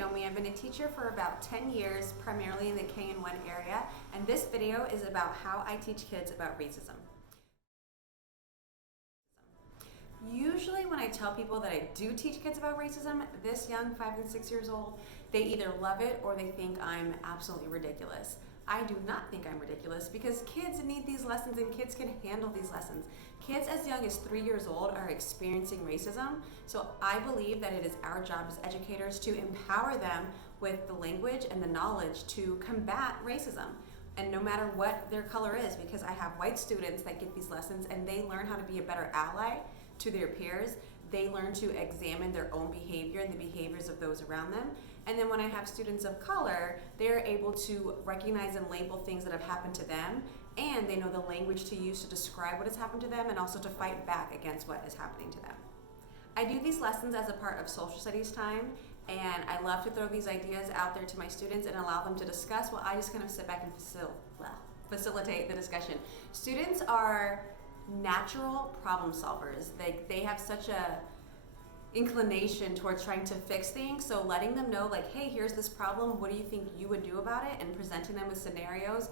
Naomi. I've been a teacher for about 10 years, primarily in the KN1 area, and this video is about how I teach kids about racism. Usually when I tell people that I do teach kids about racism, this young, 5 and 6 years old, they either love it or they think I'm absolutely ridiculous. I do not think I'm ridiculous because kids need these lessons and kids can handle these lessons. Kids as young as 3 years old are experiencing racism, so I believe that it is our job as educators to empower them with the language and the knowledge to combat racism. And no matter what their color is, because I have white students that get these lessons and they learn how to be a better ally to their peers. They learn to examine their own behavior and the behaviors of those around them. And then when I have students of color, they're able to recognize and label things that have happened to them, and they know the language to use to describe what has happened to them and also to fight back against what is happening to them. I do these lessons as a part of social studies time, and I love to throw these ideas out there to my students and allow them to discuss while I just kind of sit back and facilitate the discussion. Students are natural problem solvers. They have such a inclination towards trying to fix things, so letting them know like, hey, here's this problem, what do you think you would do about it, and presenting them with scenarios,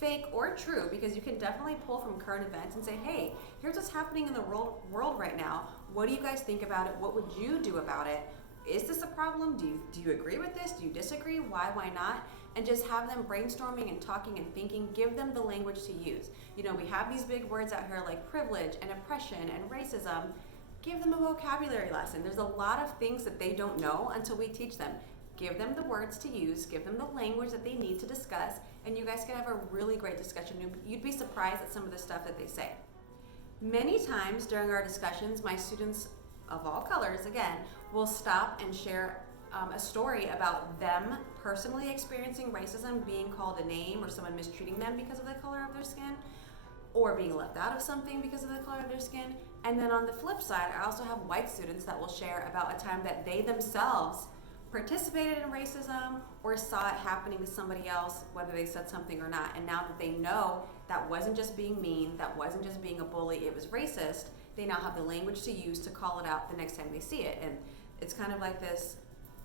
fake or true, because you can definitely pull from current events and say, hey, here's what's happening in the world right now, what do you guys think about it, what would you do about it, is this a problem, do you agree with this, do you disagree, why not, and just have them brainstorming and talking and thinking, give them the language to use. You know, we have these big words out here like privilege and oppression and racism. Give them a vocabulary lesson. There's a lot of things that they don't know until we teach them. Give them the words to use, give them the language that they need to discuss, and you guys can have a really great discussion. You'd be surprised at some of the stuff that they say. Many times during our discussions, my students of all colors, again, will stop and share a story about them personally experiencing racism, being called a name or someone mistreating them because of the color of their skin, or being left out of something because of the color of their skin. And then on the flip side, I also have white students that will share about a time that they themselves participated in racism or saw it happening to somebody else, whether they said something or not. And now that they know that wasn't just being mean, that wasn't just being a bully, it was racist, they now have the language to use to call it out the next time they see it. And it's kind of like this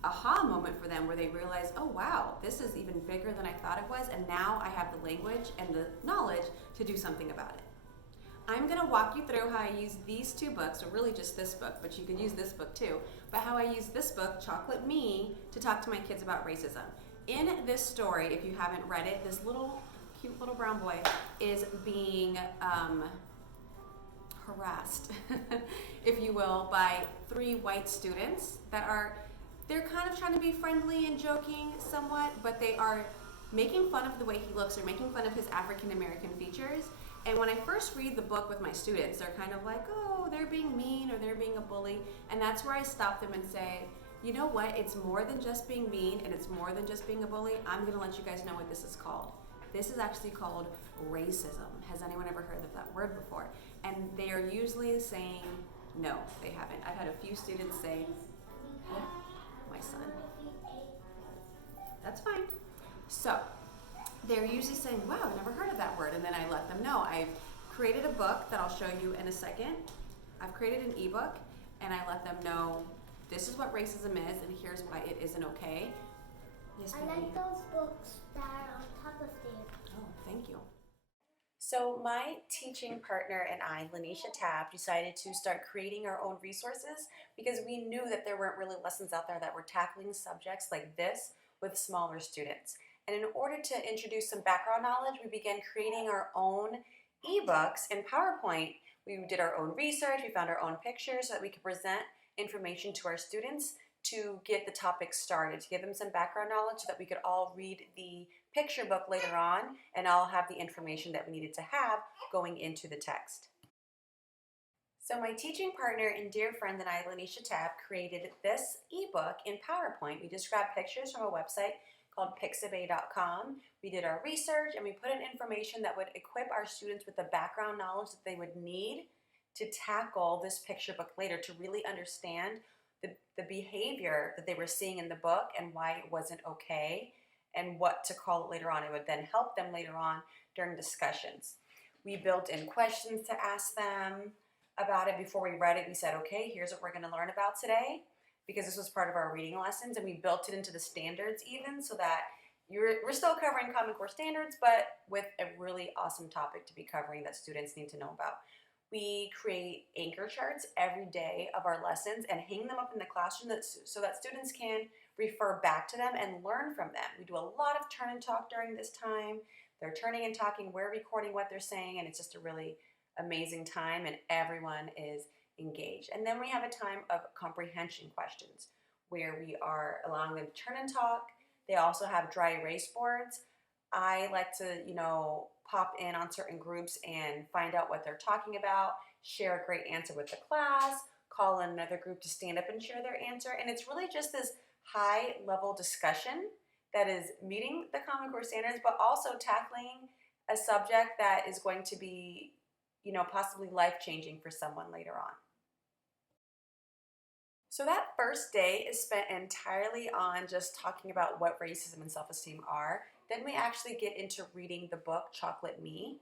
aha moment for them where they realize, oh wow, this is even bigger than I thought it was, and now I have the language and the knowledge to do something about it. I'm gonna walk you through how I use these two books, or really just this book, but you could use this book too, but how I use this book, Chocolate Me, to talk to my kids about racism. In this story, if you haven't read it, this little cute little brown boy is being harassed, if you will, by 3 white students that they're kind of trying to be friendly and joking somewhat, but they are making fun of the way he looks or making fun of his African American features. And when I first read the book with my students, they're kind of like, oh, they're being mean or they're being a bully. And that's where I stop them and say, you know what, it's more than just being mean and it's more than just being a bully. I'm gonna let you guys know what this is called. This is actually called racism. Has anyone ever heard of that word before? And they are usually saying, no, they haven't. I've had a few students say, yeah, my son. That's fine. So they're usually saying, wow, I've never heard of that word. And then I let them know. I've created a book that I'll show you in a second. I've created an ebook, and I let them know this is what racism is and here's why it isn't okay. Yes, I like those books that are on top of there. Oh, thank you. So my teaching partner and I, LaNesha and I, decided to start creating our own resources because we knew that there weren't really lessons out there that were tackling subjects like this with smaller students. And in order to introduce some background knowledge, we began creating our own ebooks in PowerPoint. We did our own research, we found our own pictures so that we could present information to our students to get the topic started, to give them some background knowledge so that we could all read the picture book later on and all have the information that we needed to have going into the text. So my teaching partner and dear friend and I, LaNesha and I, created this ebook in PowerPoint. We just grabbed pictures from a website called pixabay.com. We did our research and we put in information that would equip our students with the background knowledge that they would need to tackle this picture book later, to really understand the behavior that they were seeing in the book and why it wasn't okay and what to call it later on. It would then help them later on during discussions. We built in questions to ask them about it before we read it. We said, okay, here's what we're going to learn about today. because this was part of our reading lessons, and we built it into the standards even so that we're still covering Common Core standards, but with a really awesome topic to be covering that students need to know about. We create anchor charts every day of our lessons and hang them up in the classroom so that students can refer back to them and learn from them. We do a lot of turn and talk during this time. They're turning and talking, we're recording what they're saying, and it's just a really amazing time, and everyone is engaged. And then we have a time of comprehension questions where we are allowing them to turn and talk. They also have dry erase boards. I like to, pop in on certain groups and find out what they're talking about, share a great answer with the class, call in another group to stand up and share their answer. And it's really just this high level discussion that is meeting the Common Core standards, but also tackling a subject that is going to be, possibly life-changing for someone later on. So that first day is spent entirely on just talking about what racism and self-esteem are. Then we actually get into reading the book Chocolate Me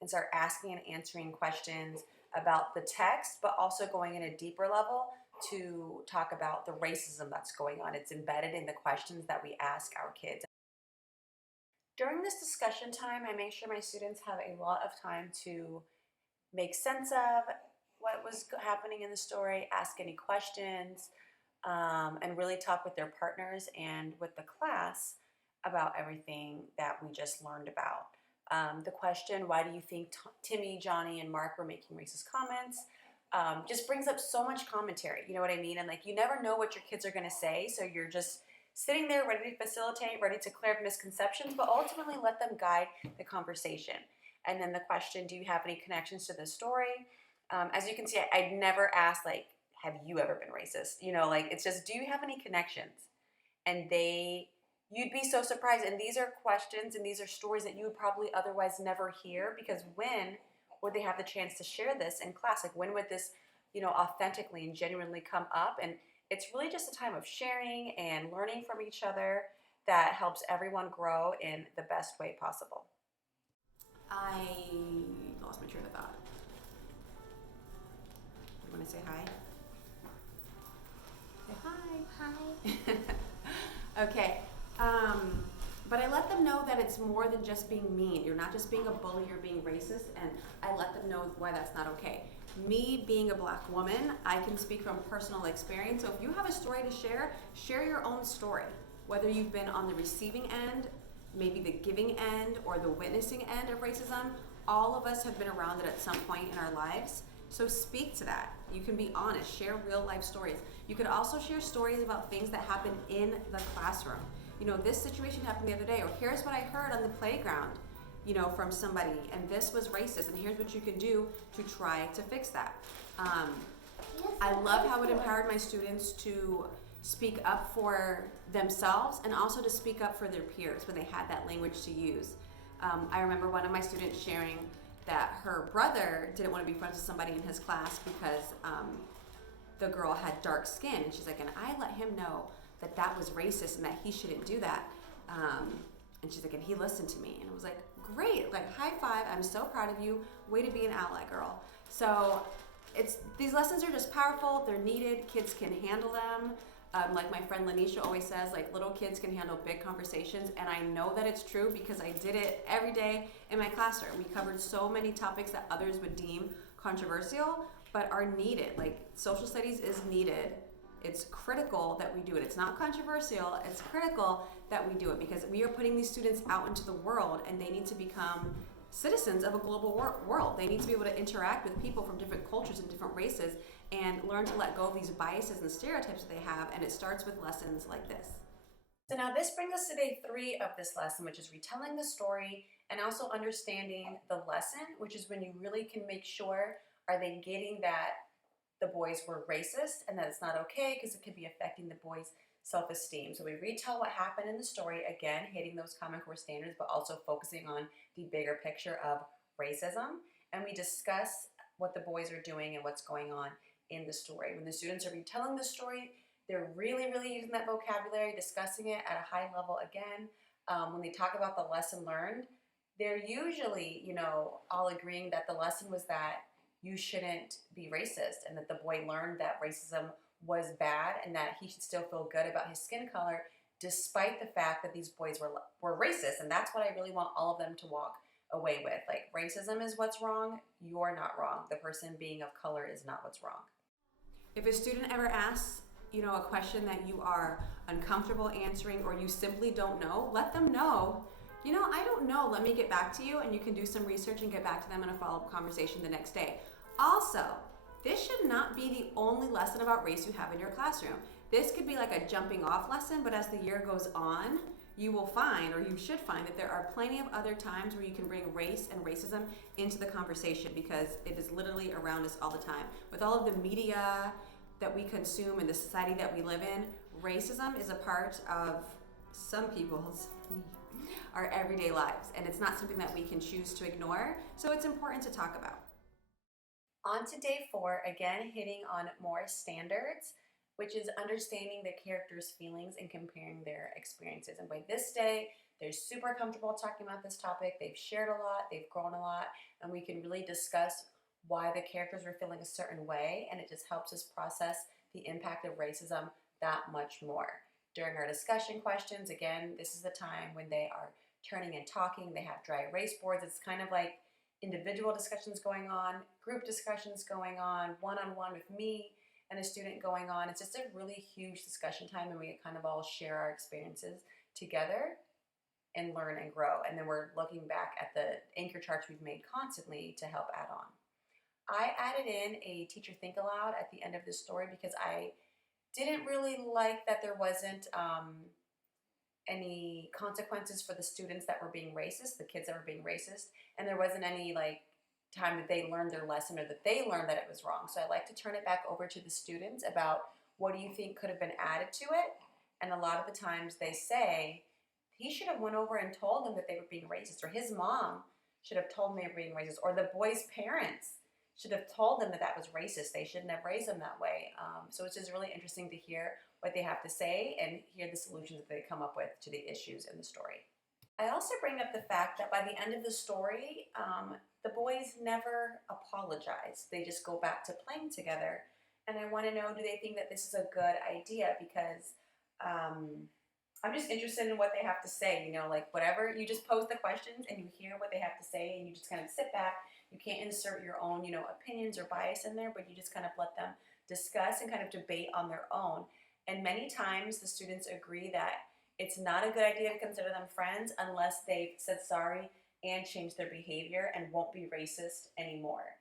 and start asking and answering questions about the text, but also going in a deeper level to talk about the racism that's going on. It's embedded in the questions that we ask our kids. During this discussion time, I make sure my students have a lot of time to make sense of what was happening in the story, ask any questions, and really talk with their partners and with the class about everything that we just learned about. The question, why do you think Timmy, Johnny, and Mark were making racist comments, just brings up so much commentary, you know what I mean? And you never know what your kids are gonna say, so you're just sitting there ready to facilitate, ready to clear up misconceptions, but ultimately let them guide the conversation. And then the question, do you have any connections to this story? As you can see, I'd never asked, have you ever been racist? It's just, do you have any connections? And you'd be so surprised. And these are questions and these are stories that you would probably otherwise never hear, because when would they have the chance to share this in class? When would this, authentically and genuinely come up? And it's really just a time of sharing and learning from each other that helps everyone grow in the best way possible. I lost my train of thought. You want to say hi? Say hi. Hi. Okay. But I let them know that it's more than just being mean. You're not just being a bully, you're being racist, and I let them know why that's not okay. Me being a black woman, I can speak from personal experience. So if you have a story to share your own story. Whether you've been on the receiving end, maybe the giving end, or the witnessing end of racism, all of us have been around it at some point in our lives. So speak to that. You can be honest, share real life stories. You could also share stories about things that happen in the classroom. This situation happened the other day, or here's what I heard on the playground, from somebody, and this was racist, and here's what you can do to try to fix that. I love how it empowered my students to speak up for themselves and also to speak up for their peers when they had that language to use. I remember one of my students sharing that her brother didn't want to be friends with somebody in his class because the girl had dark skin, and she's like, and I let him know that was racist and that he shouldn't do that. And she's like, and he listened to me, and it was like, great, high five, I'm so proud of you, way to be an ally, girl. So these lessons are just powerful, they're needed, kids can handle them. Like my friend LaNesha always says, little kids can handle big conversations, and I know that it's true because I did it every day in my classroom. We covered so many topics that others would deem controversial, but are needed. Social studies is needed. It's critical that we do it. It's not controversial, it's critical that we do it because we are putting these students out into the world, and they need to become citizens of a global world. They need to be able to interact with people from different cultures and different races and learn to let go of these biases and stereotypes that they have, and it starts with lessons like this. So now this brings us to day 3 of this lesson, which is retelling the story and also understanding the lesson, which is when you really can make sure, are they getting that the boys were racist and that it's not okay because it could be affecting the boys' self-esteem. So we retell what happened in the story, again, hitting those Common Core standards, but also focusing on the bigger picture of racism. And we discuss what the boys are doing and what's going on in the story. When the students are retelling the story, they're really, really using that vocabulary, discussing it at a high level again. When they talk about the lesson learned, they're usually, all agreeing that the lesson was that you shouldn't be racist, and that the boy learned that racism was bad and that he should still feel good about his skin color despite the fact that these boys were racist. And that's what I really want all of them to walk away with. Like, racism is what's wrong. You're not wrong. The person being of color is not what's wrong. If a student ever asks, a question that you are uncomfortable answering or you simply don't know, let them know, I don't know, let me get back to you, and you can do some research and get back to them in a follow-up conversation the next day. Also, this should not be the only lesson about race you have in your classroom. This could be like a jumping off lesson, but as the year goes on, you will find, or you should find, that there are plenty of other times where you can bring race and racism into the conversation, because it is literally around us all the time. With all of the media that we consume and the society that we live in, racism is a part of some people's, our everyday lives, and it's not something that we can choose to ignore, so it's important to talk about. On to day 4, again hitting on more standards, which is understanding the character's feelings and comparing their experiences. And by this day, they're super comfortable talking about this topic. They've shared a lot, they've grown a lot, and we can really discuss why the characters are feeling a certain way, and it just helps us process the impact of racism that much more. During our discussion questions, again, this is the time when they are turning and talking. They have dry erase boards. It's kind of like individual discussions going on, group discussions going on, one-on-one with me and a student going on. It's just a really huge discussion time, and we kind of all share our experiences together and learn and grow. And then we're looking back at the anchor charts we've made constantly to help add on. I added in a teacher think aloud at the end of this story because I didn't really like that there wasn't any consequences for the students that were being racist, the kids that were being racist, and there wasn't any time that they learned their lesson or that they learned that it was wrong. So I like to turn it back over to the students about what do you think could have been added to it, and a lot of the times they say he should have went over and told them that they were being racist, or his mom should have told them they were being racist, or the boy's parents should have told them that that was racist. They shouldn't have raised them that way. So it's just really interesting to hear what they have to say and hear the solutions that they come up with to the issues in the story. I also bring up the fact that by the end of the story, the boys never apologize. They just go back to playing together. And I want to know, do they think that this is a good idea? Because I'm just interested in what they have to say. Whatever, you just pose the questions and you hear what they have to say, and you just kind of sit back. You can't insert your own, opinions or bias in there, but you just kind of let them discuss and kind of debate on their own. And many times the students agree that it's not a good idea to consider them friends unless they've said sorry and changed their behavior and won't be racist anymore,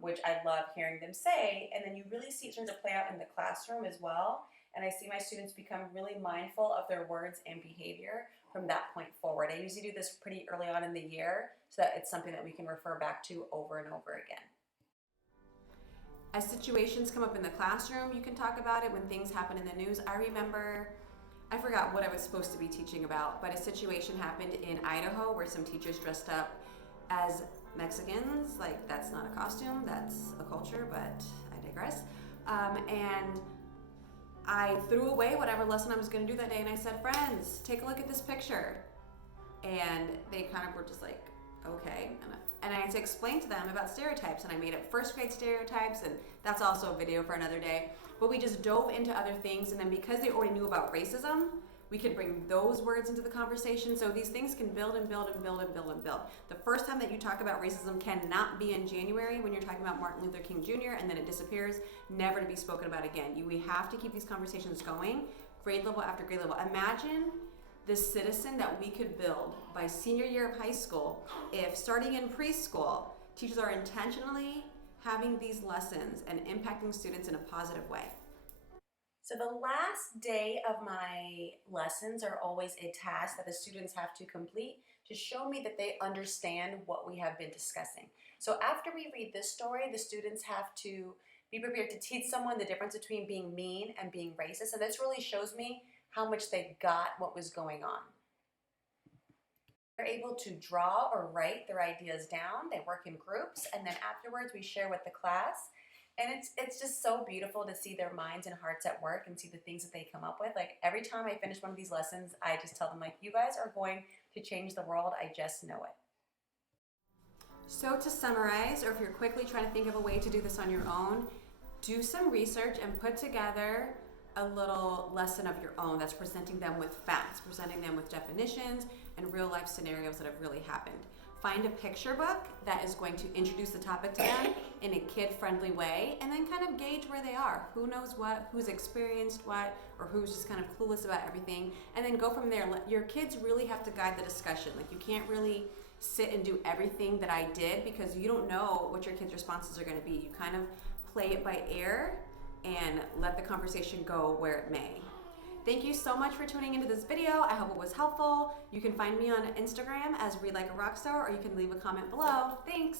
which I love hearing them say. And then you really see it start to play out in the classroom as well. And I see my students become really mindful of their words and behavior from that point forward. I usually do this pretty early on in the year so that it's something that we can refer back to over and over again. As situations come up in the classroom, you can talk about it when things happen in the news. I forgot what I was supposed to be teaching about, but a situation happened in Idaho where some teachers dressed up as Mexicans. That's not a costume, that's a culture, but I digress. And I threw away whatever lesson I was going to do that day, and I said, friends, take a look at this picture. And they kind of were just like, okay. And I had to explain to them about stereotypes, and I made up first grade stereotypes, and that's also a video for another day. But we just dove into other things, and then because they already knew about racism, we could bring those words into the conversation. So these things can build and build and build and build and build. The first time that you talk about racism cannot be in January when you're talking about Martin Luther King Jr. and then it disappears, never to be spoken about again. We have to keep these conversations going, grade level after grade level. Imagine the citizen that we could build by senior year of high school if, starting in preschool, teachers are intentionally having these lessons and impacting students in a positive way. So the last day of my lessons are always a task that the students have to complete to show me that they understand what we have been discussing. So after we read this story, the students have to be prepared to teach someone the difference between being mean and being racist. And this really shows me how much they got what was going on. They're able to draw or write their ideas down. They work in groups, and then afterwards we share with the class. And it's just so beautiful to see their minds and hearts at work and see the things that they come up with. Every time I finish one of these lessons, I just tell them, you guys are going to change the world. I just know it. So to summarize, or if you're quickly trying to think of a way to do this on your own, do some research and put together a little lesson of your own that's presenting them with facts, presenting them with definitions and real life scenarios that have really happened. Find a picture book that is going to introduce the topic to them in a kid-friendly way, and then kind of gauge where they are. Who knows what, who's experienced what, or who's just kind of clueless about everything, and then go from there. Your kids really have to guide the discussion. Like, you can't really sit and do everything that I did because you don't know what your kids' responses are going to be. You kind of play it by ear and let the conversation go where it may. Thank you so much for tuning into this video. I hope it was helpful. You can find me on Instagram as Read Like a Rockstar, or you can leave a comment below. Thanks.